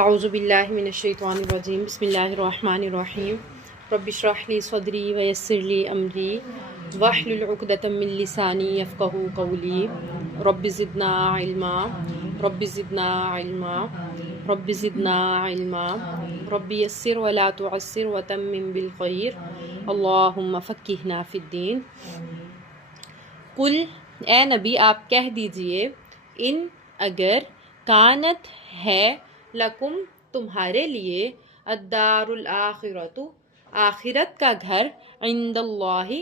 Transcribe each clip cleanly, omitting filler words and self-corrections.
اعوذ باللہ من الشیطان الرجیم بسم اللہ الرحمن الرحیم رب اشرح لی صدری ویسر لی امری واحلل عقدۃ من لسانی یفقہوا قولی رب زدنا علما رب زدنا علما رب زدنا علما رب یسر ولا تعسر وتمم بالخیر اللہم فقہنا فی الدین۔ قل اے نبی آپ کہہ دیجئے، ان اگر کانت ہے لکم تمہارے لیے الدار الآخرۃ آخرت کا گھر عند اللہ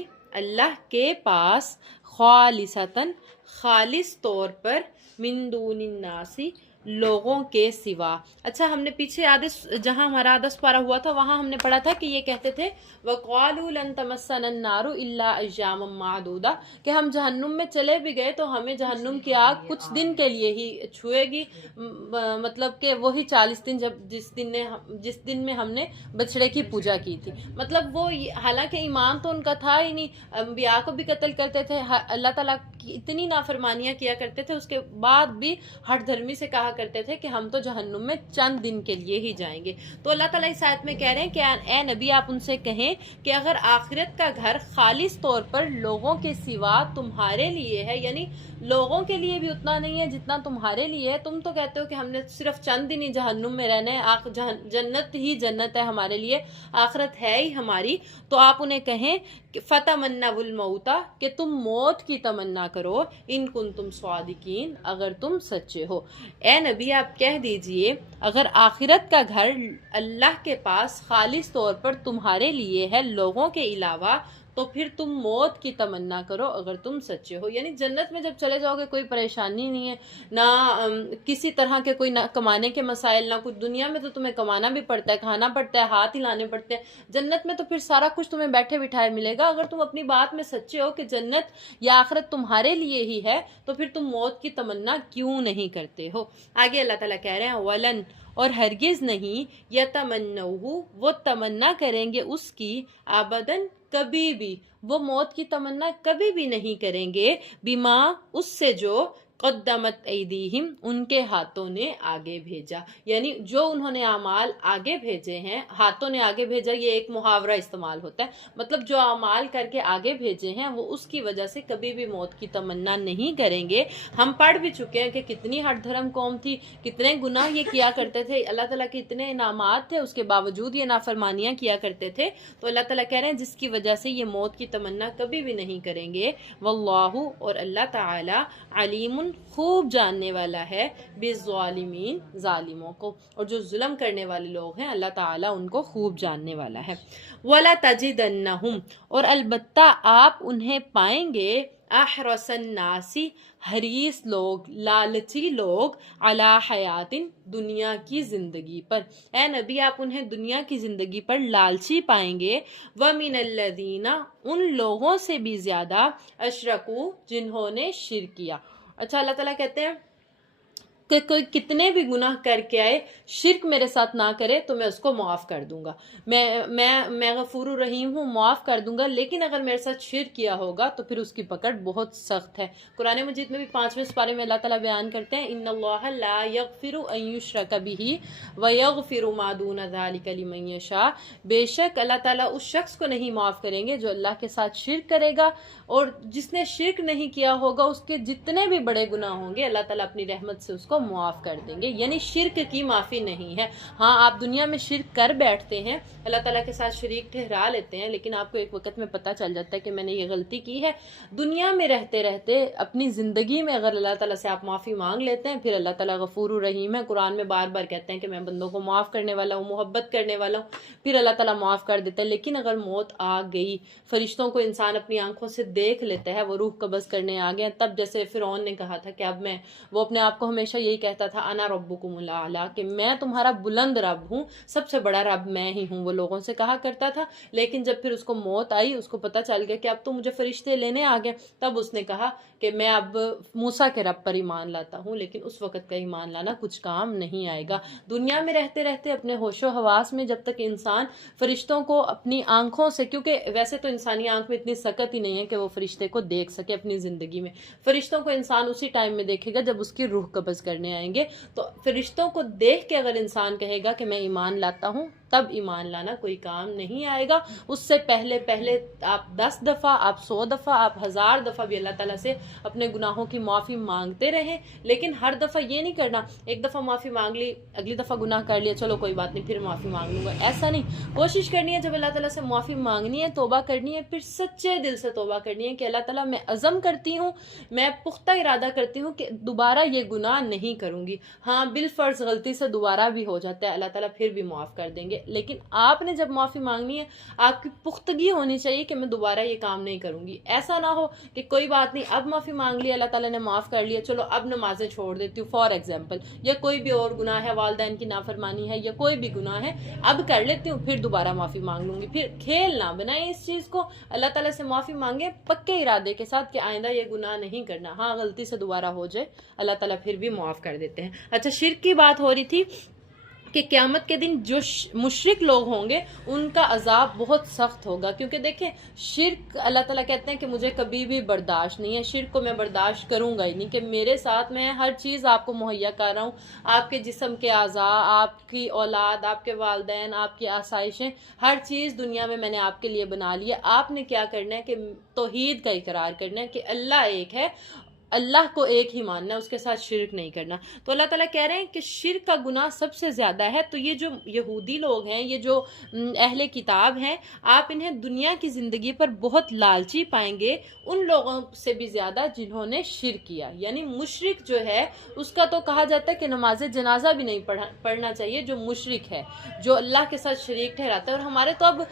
اللہ کے پاس خالصتاً خالص طور پر من دون الناس لوگوں کے سوا۔ اچھا ہم نے پیچھے جہاں ہمارا 10 پارہ ہوا تھا وہاں ہم نے پڑھا تھا کہ یہ کہتے تھے وَقَالُوا لَن تَمَسَّنَا النَّارُ إِلَّا أَيَّامًا مَّعْدُودَةً کہ ہم جہنم میں چلے بھی گئے تو ہمیں جہنم کی آگ کچھ دن کے لیے ہی چھوئے گی، مطلب کہ وہی 40 دن جس دن میں ہم نے بچڑے کی پوجا کی تھی۔ مطلب وہ حالانکہ ایمان تو ان کا تھا ہی نہیں، انبیاء کو بھی قتل کرتے تھے، اللہ تعالیٰ کی اتنی نافرمانیاں کیا کرتے تھے، اس کے بعد بھی ہٹ دھرمی سے کہا کرتے تھے کہ ہم تو جہنم میں چند دن کے لیے ہی جائیں گے۔ تو اللہ تعالیٰ اس آیت میں کہہ رہے ہیں کہ اے نبی آپ ان سے کہیں کہ اگر آخرت کا گھر خالص طور پر لوگوں کے سوا تمہارے لیے ہے، یعنی لوگوں کے لیے بھی اتنا نہیں ہے جتنا تمہارے لیے ہے، تم تو کہتے ہو کہ ہم نے صرف چند دن ہی جہنم میں رہنا ہے، جنت ہی جنت ہے ہمارے لیے، آخرت ہے ہی ہماری، تو آپ انہیں کہیں کہ فَتَمَنَّوُا الْمَوْتَ کہ تم موت کی تمنا کرو، ان کنتم صادقین اگر تم سچے ہو۔ اے نبی آپ کہہ دیجئے اگر آخرت کا گھر اللہ کے پاس خالص طور پر تمہارے لیے ہے لوگوں کے علاوہ، تو پھر تم موت کی تمنا کرو اگر تم سچے ہو۔ یعنی جنت میں جب چلے جاؤ گے کوئی پریشانی نہیں ہے، نہ کسی طرح کے کوئی نہ کمانے کے مسائل، نہ کچھ۔ دنیا میں تو تمہیں کمانا بھی پڑتا ہے، کھانا پڑتا ہے، ہاتھ ہلانے پڑتے ہیں، جنت میں تو پھر سارا کچھ تمہیں بیٹھے بٹھائے ملے گا۔ اگر تم اپنی بات میں سچے ہو کہ جنت یا آخرت تمہارے لیے ہی ہے تو پھر تم موت کی تمنا کیوں نہیں کرتے ہو؟ آگے اللہ تعالیٰ کہہ رہے ہیں وَلَن اور ہرگز نہیں یتمنوہ وہ تمنا کریں گے اس کی ابداً کبھی بھی، وہ موت کی تمنا کبھی بھی نہیں کریں گے بما اس سے جو قدمت ایدیہم ان کے ہاتھوں نے آگے بھیجا، یعنی جو انہوں نے اعمال آگے بھیجے ہیں، ہاتھوں نے آگے بھیجا، یہ ایک محاورہ استعمال ہوتا ہے، مطلب جو اعمال کر کے آگے بھیجے ہیں وہ اس کی وجہ سے کبھی بھی موت کی تمنا نہیں کریں گے۔ ہم پڑھ بھی چکے ہیں کہ کتنی ہٹ دھرم قوم تھی، کتنے گناہ یہ کیا کرتے تھے، اللہ تعالیٰ کے اتنے انعامات تھے، اس کے باوجود یہ نافرمانیاں کیا کرتے تھے، تو اللہ تعالیٰ کہہ رہے ہیں جس کی وجہ سے یہ موت کی تمنا کبھی بھی نہیں کریں گے۔ واللہ اور اللہ تعالیٰ علیم خوب جاننے والا ہے بالظالمین ظالموں کو، اور جو ظلم کرنے والے لوگ ہیں اللہ تعالیٰ ان کو خوب جاننے والا ہے۔ وَلَتَجِدَنَّهُمْ اور البتہ آپ انہیں پائیں گے احرص الناس حریص لوگ، لالچی لوگ، علی حیات دنیا کی زندگی پر۔ اے نبی آپ انہیں دنیا کی زندگی پر لالچی پائیں گے، وَمِنَ الَّذِينَ ان لوگوں سے بھی زیادہ اشرکو جنہوں نے شرک کیا۔ اچھا اللہ تعالیٰ کہتے ہیں کہ کوئی کتنے بھی گناہ کر کے آئے، شرک میرے ساتھ نہ کرے تو میں اس کو معاف کر دوں گا، میں غفور الرحیم ہوں، معاف کر دوں گا، لیکن اگر میرے ساتھ شرک کیا ہوگا تو پھر اس کی پکڑ بہت سخت ہے۔ قرآن مجید میں بھی 5ویں سپارے میں اللہ تعالیٰ بیان کرتے ہیں ان اللہ لا یغفر ان یشرک بہ ویغفر ما دون ذلک لمن یشاء، بے شک اللہ تعالیٰ اس شخص کو نہیں معاف کریں گے جو اللہ کے ساتھ شرک کرے گا، اور جس نے شرک نہیں کیا ہوگا اس کے جتنے بھی بڑے گناہ ہوں گے اللہ تعالیٰ اپنی رحمت سے اس کو معاف کر دیں گے۔ یعنی شرک کی معافی نہیں ہے۔ ہاں آپ دنیا میں شرک کر بیٹھتے ہیں، اللہ تعالیٰ کے ساتھ شریک ٹھہرا لیتے ہیں، لیکن آپ کو ایک وقت میں پتہ چل جاتا ہے کہ میں نے یہ غلطی کی ہے۔ دنیا میں رہتے رہتے اپنی زندگی میں اگر اللہ تعالیٰ سے آپ معافی مانگ لیتے ہیں، پھر اللہ تعالیٰ غفور الرحیم ہے، قرآن میں بار بار کہتے ہیں کہ میں بندوں کو معاف کرنے والا ہوں، محبت کرنے والا ہوں، پھر اللہ تعالیٰ معاف کر دیتا ہے۔ لیکن اگر موت آ گئی، فرشتوں کو انسان اپنی آنکھوں سے دیکھ لیتا ہے، وہ روح قبض کرنے آ گیا، تب جیسے فرعون نے کہا تھا کہ اب وہ اپنے آپ کو ہمیشہ یہی کہتا تھا انا ربکم الاعلی کہ میں تمہارا بلند رب ہوں، سب سے بڑا رب میں ہی ہوں، وہ لوگوں سے کہا کرتا تھا۔ لیکن جب پھر اس کو موت آئی، اس کو پتہ چل گیا کہ اب تو مجھے فرشتے لینے آ گئے، تب اس نے کہا کہ میں اب موسیٰ کے رب پر ایمان لاتا ہوں، لیکن اس وقت کا ایمان لانا کچھ کام نہیں آئے گا۔ دنیا میں رہتے رہتے اپنے ہوش و حواس میں جب تک انسان فرشتوں کو اپنی آنکھوں سے، کیونکہ ویسے تو انسانی آنکھ میں اتنی سکت ہی نہیں ہے کہ وہ فرشتے کو دیکھ سکے اپنی زندگی میں، فرشتوں کو انسان اسی ٹائم میں دیکھے گا جب اس کی روح قبض کر کرنے آئیں گے. تو فرشتوں کو دیکھ کے اگر انسان کہے گا کہ میں ایمان لاتا ہوں، تب ایمان لانا کوئی کام نہیں آئے گا. اس سے پہلے آپ 10 دفعہ، آپ 100 دفعہ، آپ 1000 دفعہ بھی اللہ تعالیٰ سے اپنے گناہوں کی معافی مانگتے رہیں. لیکن ہر دفعہ یہ نہیں کرنا ایک دفعہ معافی مانگ لی، اگلی دفعہ گناہ کر لیا، چلو کوئی بات نہیں پھر معافی مانگ لوں گا، ایسا نہیں. کوشش کرنی ہے جب اللہ تعالیٰ سے معافی مانگنی ہے، توبہ کرنی ہے، پھر سچے دل سے توبہ کرنی ہے کہ اللہ تعالیٰ میں عزم کرتی ہوں، میں پختہ ارادہ کرتی ہوں کہ دوبارہ یہ گناہ نہیں کروں گی. ہاں بالفرض غلطی سے دوبارہ بھی ہو جاتا ہے، اللہ تعالیٰ پھر بھی معاف کر دیں گے. لیکن آپ نے جب معافی مانگنی ہے، آپ کی پختگی ہونی چاہیے کہ میں دوبارہ یہ کام نہیں کروں گی. ایسا نہ ہو کہ کوئی بات نہیں، اب معافی مانگ لی، اللہ تعالیٰ نے معاف کر لیا، چلو اب نمازیں چھوڑ دیتی ہوں فار ایگزامپل، یا کوئی بھی اور گناہ ہے، والدین کی نافرمانی ہے یا کوئی بھی گناہ ہے، اب کر لیتی ہوں پھر دوبارہ معافی مانگ لوں گی. پھر کھیل نہ بنائیں اس چیز کو. اللہ تعالیٰ سے معافی مانگیں پکے ارادے کے ساتھ کہ آئندہ یہ گناہ نہیں کرنا. ہاں غلطی سے دوبارہ ہو جائے، اللہ تعالیٰ پھر بھی معاف کر دیتے ہیں. اچھا، شرک کی بات ہو رہی تھی کہ قیامت کے دن جو مشرک لوگ ہوں گے ان کا عذاب بہت سخت ہوگا. کیونکہ دیکھیں شرک، اللہ تعالیٰ کہتے ہیں کہ مجھے کبھی بھی برداشت نہیں ہے، شرک کو میں برداشت کروں گا ہی نہیں، کہ میرے ساتھ میں ہر چیز آپ کو مہیا کر رہا ہوں، آپ کے جسم کے اعضاء، آپ کی اولاد، آپ کے والدین، آپ کی آسائشیں، ہر چیز دنیا میں میں نے آپ کے لیے بنا لی ہے. آپ نے کیا کرنا ہے کہ توحید کا اقرار کرنا ہے کہ اللہ ایک ہے، اللہ کو ایک ہی ماننا ہے، اس کے ساتھ شرک نہیں کرنا. تو اللہ تعالیٰ کہہ رہے ہیں کہ شرک کا گناہ سب سے زیادہ ہے. تو یہ جو یہودی لوگ ہیں، یہ جو اہل کتاب ہیں، آپ انہیں دنیا کی زندگی پر بہت لالچی پائیں گے ان لوگوں سے بھی زیادہ جنہوں نے شرک کیا. یعنی مشرک جو ہے اس کا تو کہا جاتا ہے کہ نماز جنازہ بھی نہیں پڑھنا چاہیے جو مشرک ہے، جو اللہ کے ساتھ شریک ٹھہراتا ہے. اور ہمارے تو اب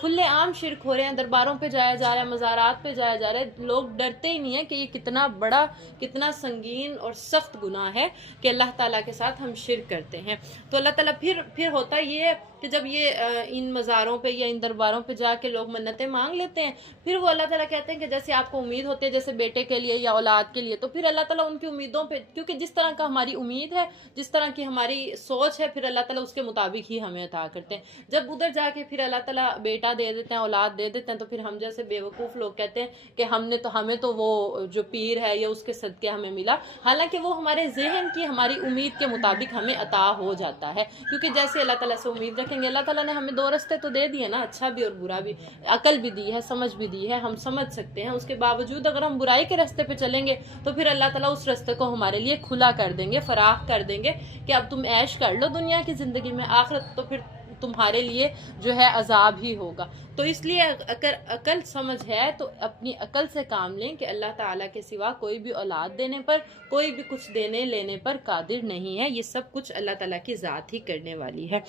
کھلے عام شرک ہو رہے ہیں، درباروں پہ جایا جا رہا ہے، مزارات پہ جایا جا رہا ہے. لوگ ڈرتے ہی نہیں ہیں کہ یہ کتنا بڑا، کتنا سنگین اور سخت گناہ ہے کہ اللہ تعالیٰ کے ساتھ ہم شرک کرتے ہیں. تو اللہ تعالیٰ پھر ہوتا یہ ہے کہ جب یہ ان مزاروں پہ یا ان درباروں پہ جا کے لوگ منتیں مانگ لیتے ہیں، پھر وہ اللہ تعالیٰ کہتے ہیں کہ جیسے آپ کو امید ہوتی ہے جیسے بیٹے کے لیے یا اولاد کے لیے، تو پھر اللہ تعالیٰ ان کی امیدوں پہ، کیونکہ جس طرح کا ہماری امید ہے، جس طرح کی ہماری سوچ ہے، پھر اللہ تعالیٰ اس کے مطابق ہی ہمیں عطا کرتے ہیں. جب ادھر جا کے پھر اللہ تعالیٰ بیٹا دے دیتے ہیں، اولاد دے دیتے ہیں، تو پھر ہم جیسے بیوقوف لوگ کہتے ہیں کہ ہمیں تو وہ جو پیر ہے یا اس کے صدقے ہمیں ملا. حالانکہ وہ ہمارے ذہن کی، ہماری امید کے مطابق ہمیں عطا ہو جاتا ہے. کیونکہ جیسے اللہ تعالیٰ سے امید رکھیں گے، اللہ تعالیٰ نے ہمیں 2 رستے تو دے دیے نا، اچھا بھی اور برا بھی، عقل بھی دی ہے، سمجھ بھی دی ہے، ہم سمجھ سکتے ہیں. اس کے باوجود اگر ہم برائی کے راستے پہ چلیں گے تو پھر اللہ تعالیٰ اس راستے کو ہمارے لیے کھلا کر دیں گے، فراخ کر دیں گے کہ اب تم عیش کر لو دنیا کی زندگی میں، آخرت تو پھر تمہارے لیے جو ہے عذاب ہی ہوگا. تو اس لیے اگر عقل سمجھ ہے تو اپنی عقل سے کام لیں کہ اللہ تعالیٰ کے سوا کوئی بھی اولاد دینے پر، کوئی بھی کچھ دینے لینے پر قادر نہیں ہے. یہ سب کچھ اللہ تعالیٰ کی ذات ہی کرنے والی ہے.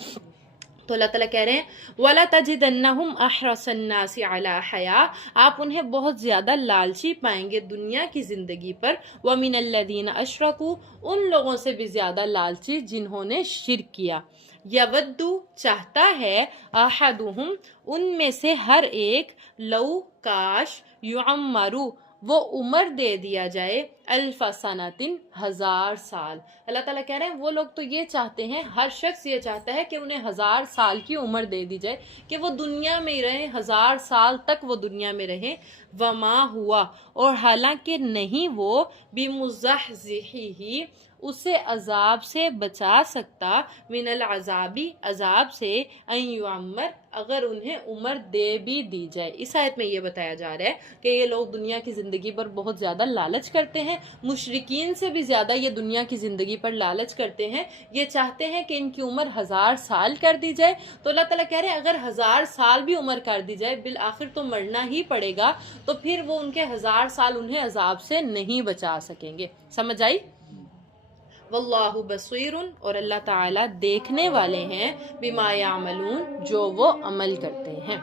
تو اللہ تعالیٰ کہہ رہے ہیں وَلَا تَجِدَنَّهُمْ أَحْرَصَ النَّاسِ عَلَىٰ حَيَاةٍ، آپ انہیں بہت زیادہ لالچی پائیں گے دنیا کی زندگی پر. وَمِنَ الَّذِينَ أَشْرَكُوا، ان لوگوں سے بھی زیادہ لالچی جنہوں نے شرک کیا. یودو، چاہتا ہے، احدہم، ان میں سے ہر ایک، لو، کاش، یعمرو، وہ عمر دے دیا جائے، الف سنتن، 1000 سال. اللہ تعالیٰ کہہ رہے ہیں وہ لوگ تو یہ چاہتے ہیں، ہر شخص یہ چاہتا ہے کہ انہیں 1000 سال کی عمر دے دی جائے، کہ وہ دنیا میں ہی رہیں، 1000 سال تک وہ دنیا میں رہیں. وما ہوا، اور حالانکہ نہیں وہ، بمزحزحہ، اسے عذاب سے بچا سکتا، من العذابی، عذاب سے، ان یعمر، اگر انہیں عمر دے بھی دی جائے. اس آیت میں یہ بتایا جا رہا ہے کہ یہ لوگ دنیا کی زندگی پر بہت زیادہ لالچ کرتے ہیں، مشرکین سے بھی زیادہ یہ دنیا کی زندگی پر لالچ کرتے ہیں. یہ چاہتے ہیں کہ ان کی عمر 1000 سال کر دی جائے. تو اللہ تعالیٰ کہہ رہے ہیں اگر 1000 سال بھی عمر کر دی جائے، بالآخر تو مرنا ہی پڑے گا، تو پھر وہ ان کے 1000 سال انہیں عذاب سے نہیں بچا سکیں گے. سمجھ آئی؟ واللہ بصیر، اور اللہ تعالیٰ دیکھنے والے ہیں، بما یعملون، جو وہ عمل کرتے ہیں.